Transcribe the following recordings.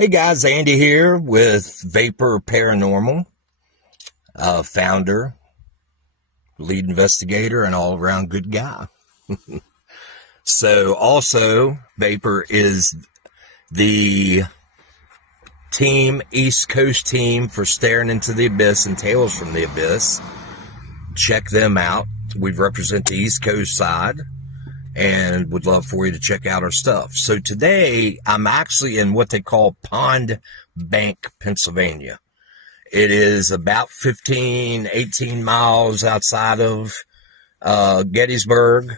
Hey guys, Andy here with Vapor Paranormal, founder, lead investigator, and all-around good guy. So also, Vapor is the East Coast team for Staring Into the Abyss and Tales from the Abyss. Check them out. We represent the East Coast side and would love for you to check out our stuff. So today, I'm actually in what they call Pond Bank, Pennsylvania. It is about 18 miles outside of Gettysburg,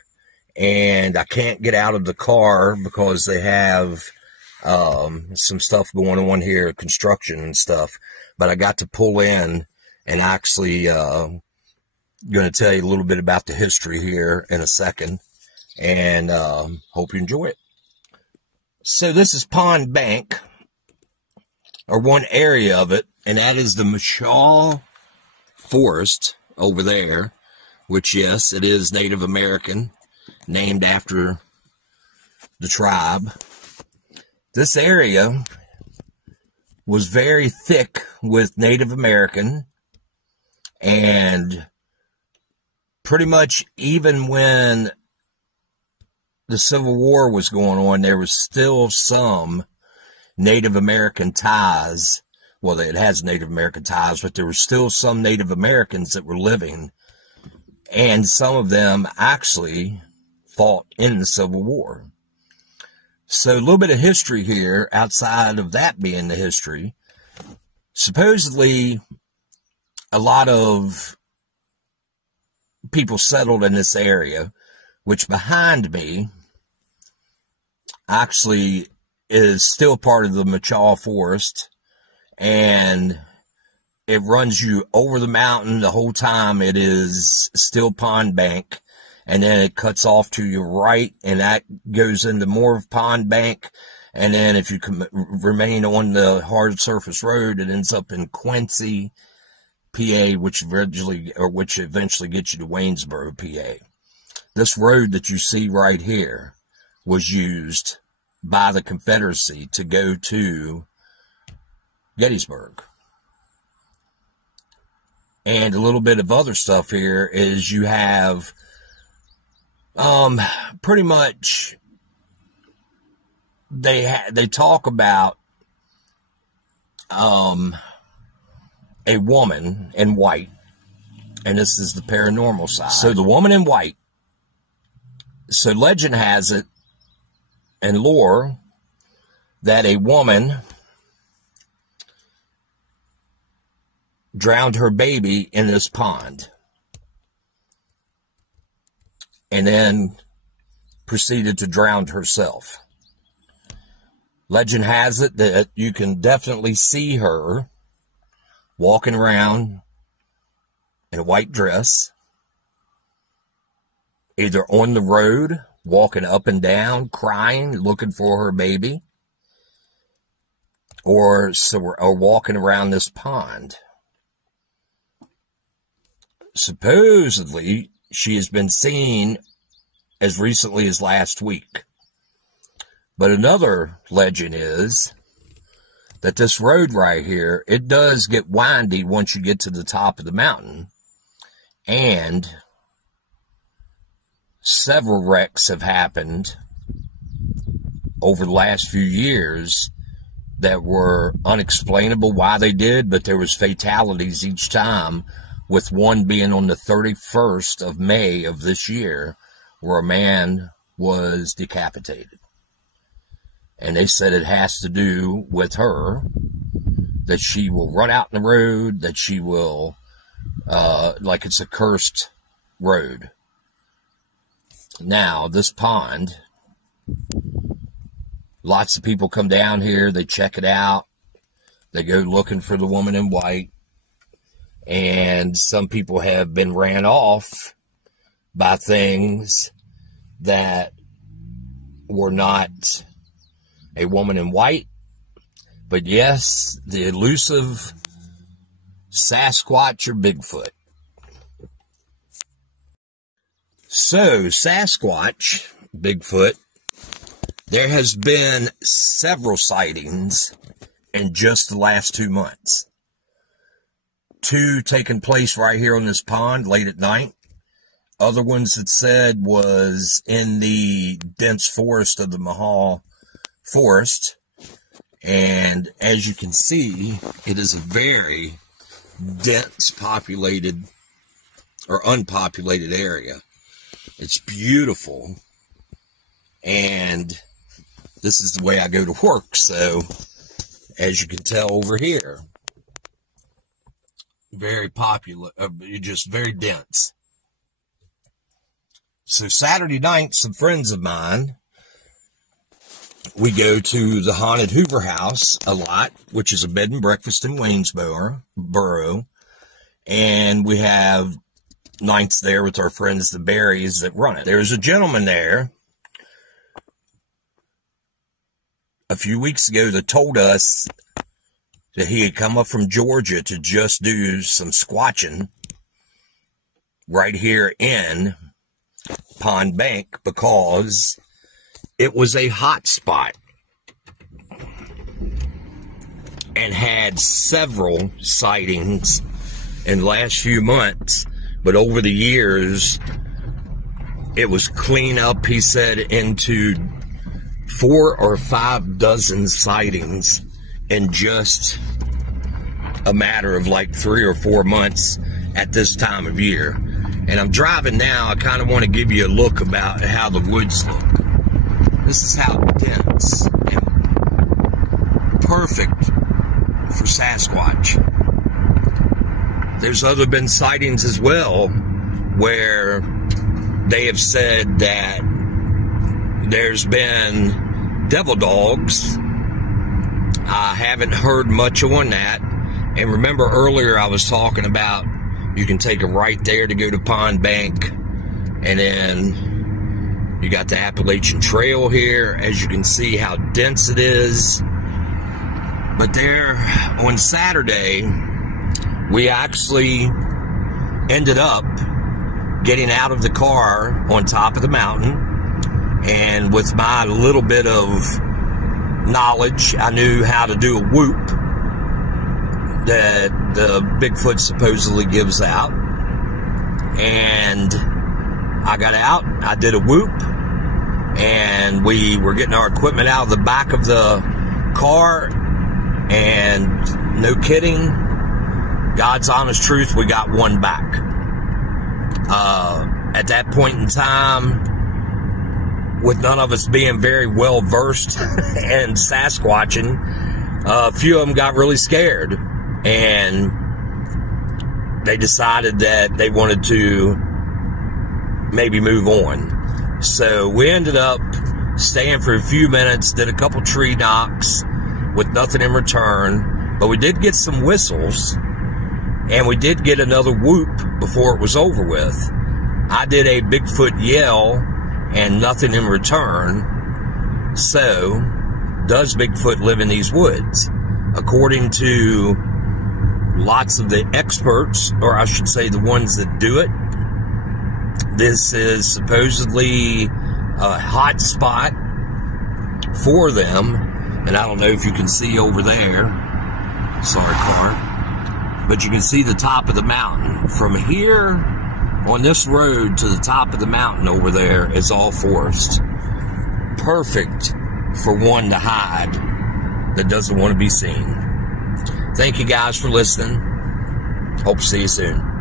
and I can't get out of the car because they have some stuff going on here, construction and stuff. But I got to pull in and actually going to tell you a little bit about the history here in a second. And hope you enjoy it. So this is Pond Bank, or one area of it, and that is the Machaw Forest over there, which, yes, it is Native American, named after the tribe. This area was very thick with Native American, and pretty much even when the Civil War was going on, there was still some Native American ties. Well, it has Native American ties, but there were still some Native Americans that were living, and some of them actually fought in the Civil War. So a little bit of history here, outside of that being the history. Supposedly, a lot of people settled in this area, which behind me actually is still part of the Machaw Forest, and it runs you over the mountain the whole time. It is still Pond Bank, and then it cuts off to your right, and that goes into more of Pond Bank, and then if you remain on the hard surface road, it ends up in Quincy, PA, which eventually gets you to Waynesboro, PA. This road that you see right here was used by the Confederacy to go to Gettysburg. And a little bit of other stuff here is you have pretty much they talk about a woman in white, and this is the paranormal side. So the woman in white. So legend has it, and lore, that a woman drowned her baby in this pond and then proceeded to drown herself. Legend has it that you can definitely see her walking around in a white dress, either on the road, walking up and down, crying, looking for her baby, or walking around this pond. Supposedly, she has been seen as recently as last week. But another legend is that this road right here, it does get windy once you get to the top of the mountain, and several wrecks have happened over the last few years that were unexplainable why they did, but there was fatalities each time, with one being on the 31st of May of this year, where a man was decapitated. And they said it has to do with her, that she will run out in the road, that she will, like it's a cursed road. Now, this pond, lots of people come down here, they check it out, they go looking for the woman in white, and some people have been ran off by things that were not a woman in white, but yes, the elusive Sasquatch or Bigfoot. So, Sasquatch, Bigfoot, there has been several sightings in just the last 2 months. 2 taking place right here on this pond late at night. Other ones that said was in the dense forest of the Mahal Forest. And as you can see, it is a very dense populated or unpopulated area. It's beautiful. And this is the way I go to work. So as you can tell over here, very popular, just very dense. So Saturday night, some friends of mine, we go to the Haunted Hoover House a lot, which is a bed and breakfast in Waynesboro, and we have nights there with our friends, the Berries, that run it. There's a gentleman there a few weeks ago that told us that he had come up from Georgia to just do some squatching right here in Pond Bank because it was a hot spot and had several sightings in the last few months, but over the years it was clean up, he said, into 4 or 5 dozen sightings in just a matter of like 3 or 4 months at this time of year. And I'm driving now. I kind of want to give you a look about how the woods look. This is how dense and perfect for Sasquatch. There's been sightings as well where they have said that there's been devil dogs. I haven't heard much on that. And remember earlier I was talking about you can take a right there to go to Pond Bank, and then you got the Appalachian Trail here. As you can see how dense it is. But there on Saturday, we actually ended up getting out of the car on top of the mountain, and with my little bit of knowledge, I knew how to do a whoop that the Bigfoot supposedly gives out. And I got out, I did a whoop, and we were getting our equipment out of the back of the car, and no kidding, God's honest truth, we got one back. At that point in time, with none of us being very well versed in Sasquatching, a few of them got really scared, and they decided that they wanted to maybe move on. So we ended up staying for a few minutes, did a couple tree knocks with nothing in return, but we did get some whistles, and we did get another whoop before it was over with. I did a Bigfoot yell and nothing in return. So, does Bigfoot live in these woods? According to lots of the experts, or I should say the ones that do it, this is supposedly a hot spot for them. And I don't know if you can see over there. Sorry, car. But you can see the top of the mountain. From here on this road to the top of the mountain over there is all forest. Perfect for one to hide that doesn't want to be seen. Thank you guys for listening. Hope to see you soon.